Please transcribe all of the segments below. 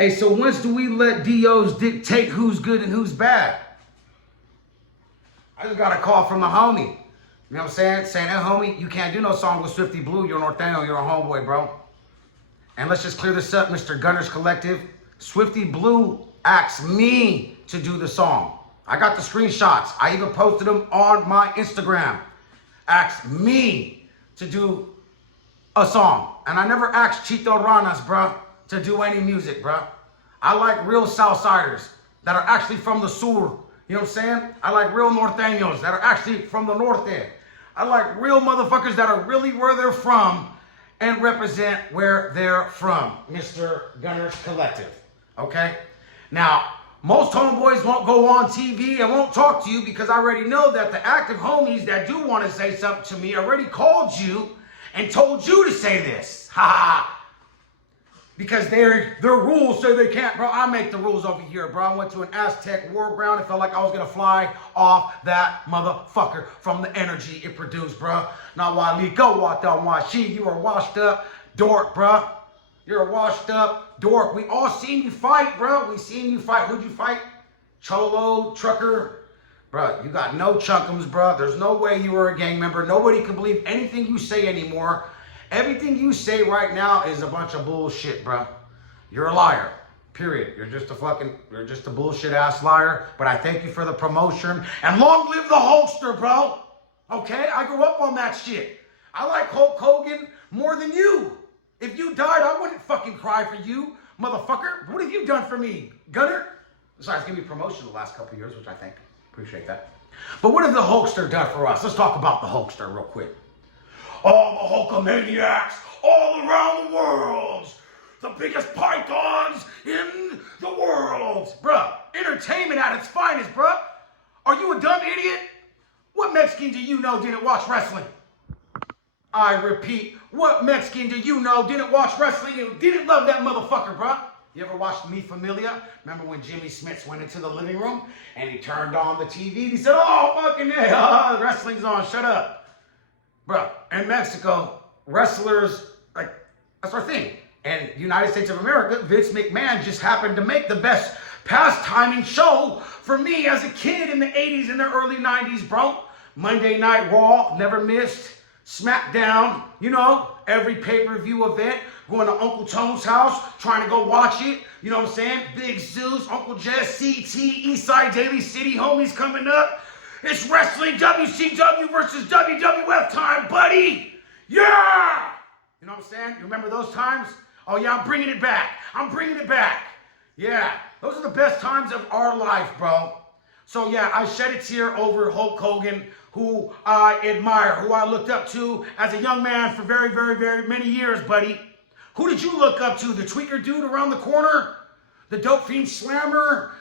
Hey, so once do we let DOs dictate who's good and who's bad? I just got a call from the homie. You know what I'm saying? Saying, hey, homie, you can't do no song with Swifty Blue. You're Northano. You're a homeboy, bro. And let's just clear this up, Mr. Gunner's Collective. Swifty Blue asked me to do the song. I got the screenshots. I even posted them on my Instagram. Asked me to do a song. And I never asked Chito Ranas, bro, to do any music, bro. I like real Southsiders that are actually from the sur. You know what I'm saying? I like real Norteños that are actually from the north end. I like real motherfuckers that are really where they're from and represent where they're from, Mr. Gunner's Collective. Okay? Now, most homeboys won't go on TV and won't talk to you because I already know that the active homies that do want to say something to me already called you and told you to say this. Ha ha. Because their rules say they can't, bro. I make the rules over here, bro. I went to an Aztec war ground. It felt like I was going to fly off that motherfucker from the energy it produced, bro. Now, Waliko, Watawashi, you are washed up dork, bro. You're a washed up dork. We all seen you fight, bro. We seen you fight. Who'd you fight? Cholo, trucker. Bro, you got no chunkums, bro. There's no way you were a gang member. Nobody can believe anything you say anymore. Everything you say right now is a bunch of bullshit, bro. You're a liar, period. You're just a bullshit ass liar. But I thank you for the promotion. And long live the Hulkster, bro. Okay? I grew up on that shit. I like Hulk Hogan more than you. If you died, I wouldn't fucking cry for you, motherfucker. What have you done for me, Gunner? Besides, give me promotion the last couple years, which I thank. Appreciate that. But what have the Hulkster done for us? Let's talk about the Hulkster real quick. All the Hulkamaniacs all around the world. The biggest pythons in the world. Bruh, entertainment at its finest, bruh. Are you a dumb idiot? What Mexican do you know didn't watch wrestling? I repeat, what Mexican do you know didn't watch wrestling and didn't love that motherfucker, bruh? You ever watched Mi Familia? Remember when Jimmy Smits went into the living room and he turned on the TV and he said, oh, fucking hell, wrestling's on, shut up. Bro, in Mexico, wrestlers, like, that's our thing. And United States of America, Vince McMahon just happened to make the best pastiming show for me as a kid in the 80s and the early 90s, bro. Monday Night Raw, never missed. SmackDown, you know, every pay-per-view event. Going to Uncle Tone's house, trying to go watch it. You know what I'm saying? Big Zeus, Uncle Jess, CT, Eastside Daily City, homies coming up. It's wrestling WCW versus WWF time, buddy. Yeah! You know what I'm saying? You remember those times? Oh, yeah, I'm bringing it back. I'm bringing it back. Yeah, those are the best times of our life, bro. So, yeah, I shed a tear over Hulk Hogan, who I admire, who I looked up to as a young man for very, very, very many years, buddy. Who did you look up to? The tweaker dude around the corner? The dope fiend slammer?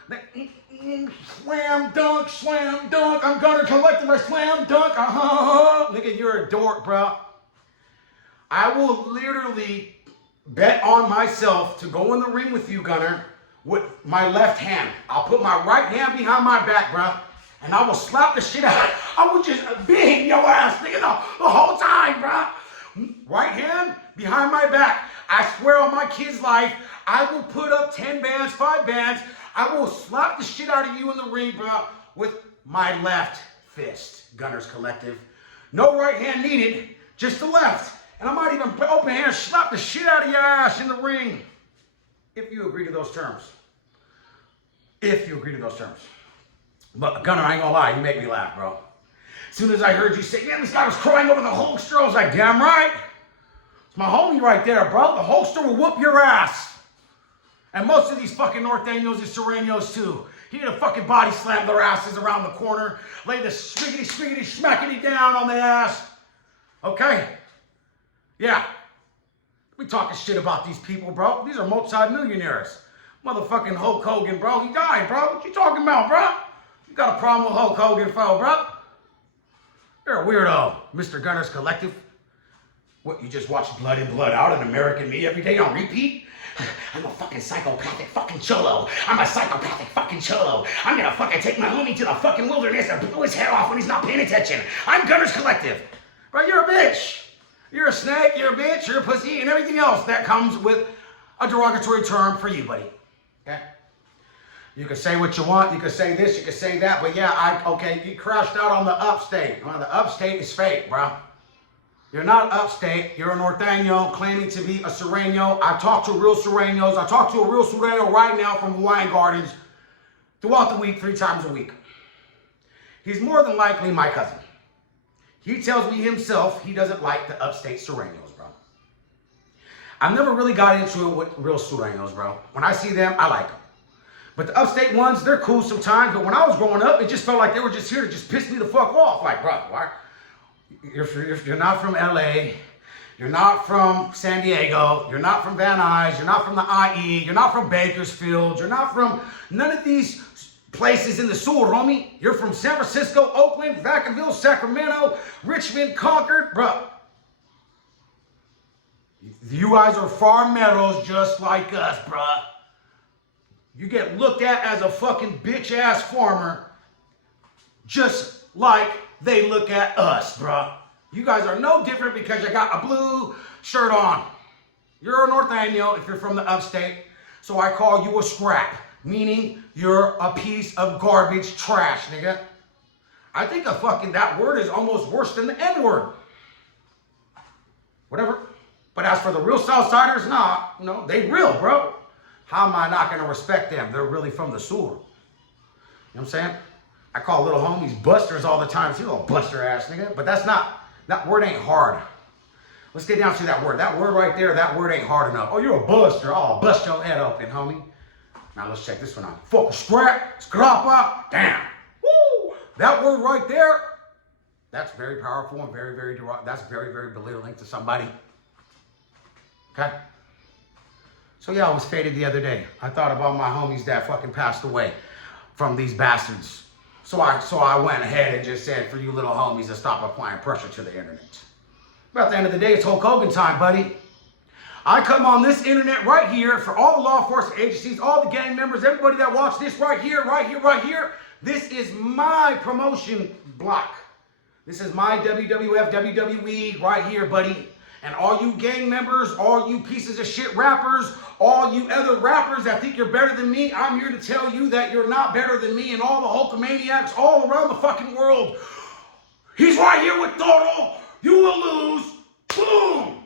Slam dunk, I'm gonna collect my slam dunk, Nigga, you're a dork, bro. I will literally bet on myself to go in the ring with you, Gunner, with my left hand. I'll put my right hand behind my back, bro, and I will slap the shit out. I will just bang your ass, nigga, the whole time, bro. Right hand behind my back. I swear on my kid's life, I will put up 10 bands, 5 bands. I will slap the shit out of you in the ring, bro, with my left fist, Gunner's Collective. No right hand needed, just the left. And I might even open hand slap the shit out of your ass in the ring. If you agree to those terms. If you agree to those terms. But Gunner, I ain't gonna lie, you make me laugh, bro. As soon as I heard you say, man, this guy was crying over the Hulkster, I was like, damn right. It's my homie right there, bro. The Hulkster will whoop your ass. And most of these fucking Norteños and Sureños too. He'd have fucking body slam their asses around the corner, lay the swiggity smackity down on the ass. Okay? Yeah. We talking shit about these people, bro. These are multi-millionaires. Motherfucking Hulk Hogan, bro. He died, bro. What you talking about, bro? You got a problem with Hulk Hogan, bro? You're a weirdo, Mr. Gunner's Collective. What, you just watch Blood In, Blood Out on American Me every day on repeat? I'm a fucking psychopathic fucking cholo. I'm a psychopathic fucking cholo. I'm gonna fucking take my homie to the fucking wilderness and blow his head off when he's not paying attention. I'm Gunner's Collective. Bro, you're a bitch. You're a snake, you're a bitch, you're a pussy, and everything else that comes with a derogatory term for you, buddy. Okay? You can say what you want. You can say this. You can say that. But yeah, okay, you crashed out on the upstate. Well, the upstate is fake, bro. You're not upstate. You're a norteño claiming to be a Sureño. I talk to real Sureños. I talk to a real Sureño right now from Hawaiian Gardens throughout the week, 3 times a week. He's more than likely my cousin. He tells me himself he doesn't like the upstate Sureños, bro. I've never really got into it with real Sureños, bro. When I see them, I like them. But the upstate ones, they're cool sometimes. But when I was growing up, it just felt like they were just here to just piss me the fuck off. Like, bro, why? You're not from LA. You're not from San Diego. You're not from Van Nuys. You're not from the IE. You're not from Bakersfield. You're not from none of these places in the sur, homie. You're from San Francisco, Oakland, Vacaville, Sacramento, Richmond, Concord, bro. You guys are farm meadows just like us, bro. You get looked at as a fucking bitch-ass farmer just like they look at us, bro. You guys are no different because you got a blue shirt on. You're a norteño if you're from the upstate, so I call you a scrap, meaning you're a piece of garbage trash, nigga. I think that word is almost worse than the N-word. Whatever. But as for the real Southsiders, no, they real, bro. How am I not going to respect them? They're really from the sur. You know what I'm saying? I call little homies busters all the time. See, little buster ass nigga. But that word ain't hard. Let's get down to that word. That word right there, that word ain't hard enough. Oh, you're a buster. Oh, I'll bust your head open, homie. Now let's check this one out. Fuck a scrap, scrappa, damn. Woo! That word right there, that's very powerful and very, very, that's very, very belittling to somebody. Okay? So yeah, I was faded the other day. I thought about my homies that fucking passed away from these bastards. So I went ahead and just said for you little homies to stop applying pressure to the internet. But at the end of the day, it's Hulk Hogan time, buddy. I come on this internet right here for all the law enforcement agencies, all the gang members, everybody that watch this right here, right here, right here. This is my promotion block. This is my WWF, WWE right here, buddy. And all you gang members, all you pieces of shit rappers, all you other rappers that think you're better than me, I'm here to tell you that you're not better than me and all the Hulkamaniacs all around the fucking world. He's right here with Toro. You will lose. Boom.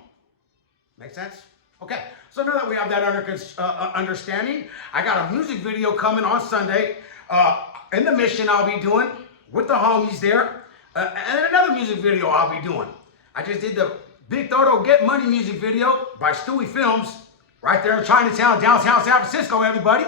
Make sense? Okay. So now that we have that understanding, I got a music video coming on Sunday in the Mission I'll be doing with the homies there. And another music video I'll be doing. I just did the Big Toro Get Money music video by Stewie Films right there in Chinatown, downtown San Francisco, everybody.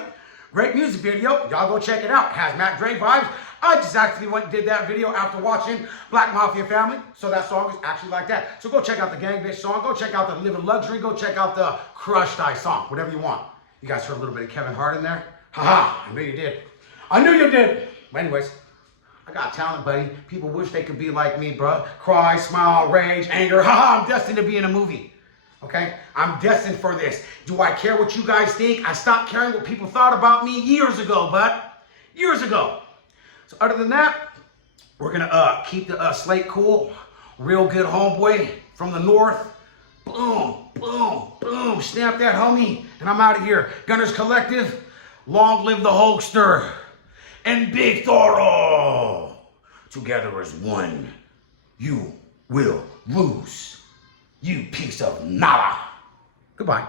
Great music video. Y'all go check it out. It has Mac Dre vibes. I just actually went and did that video after watching Black Mafia Family. So that song is actually like that. So go check out the Gang Bitch song. Go check out the Live in Luxury. Go check out the Crushed Eye song. Whatever you want. You guys heard a little bit of Kevin Hart in there? Haha, I knew you did. I knew you did. But anyways, I got talent, buddy. People wish they could be like me, bro. Cry, smile, rage, anger. Haha, I'm destined to be in a movie. Okay? I'm destined for this. Do I care what you guys think? I stopped caring what people thought about me years ago, bud. Years ago. So other than that, we're going to keep the slate cool. Real good homeboy from the north. Boom, boom, boom. Snap that, homie. And I'm out of here. Gunners Collective. Long live the Hulkster. And Big Toro. Together as one. You will lose. You piece of nada. Goodbye.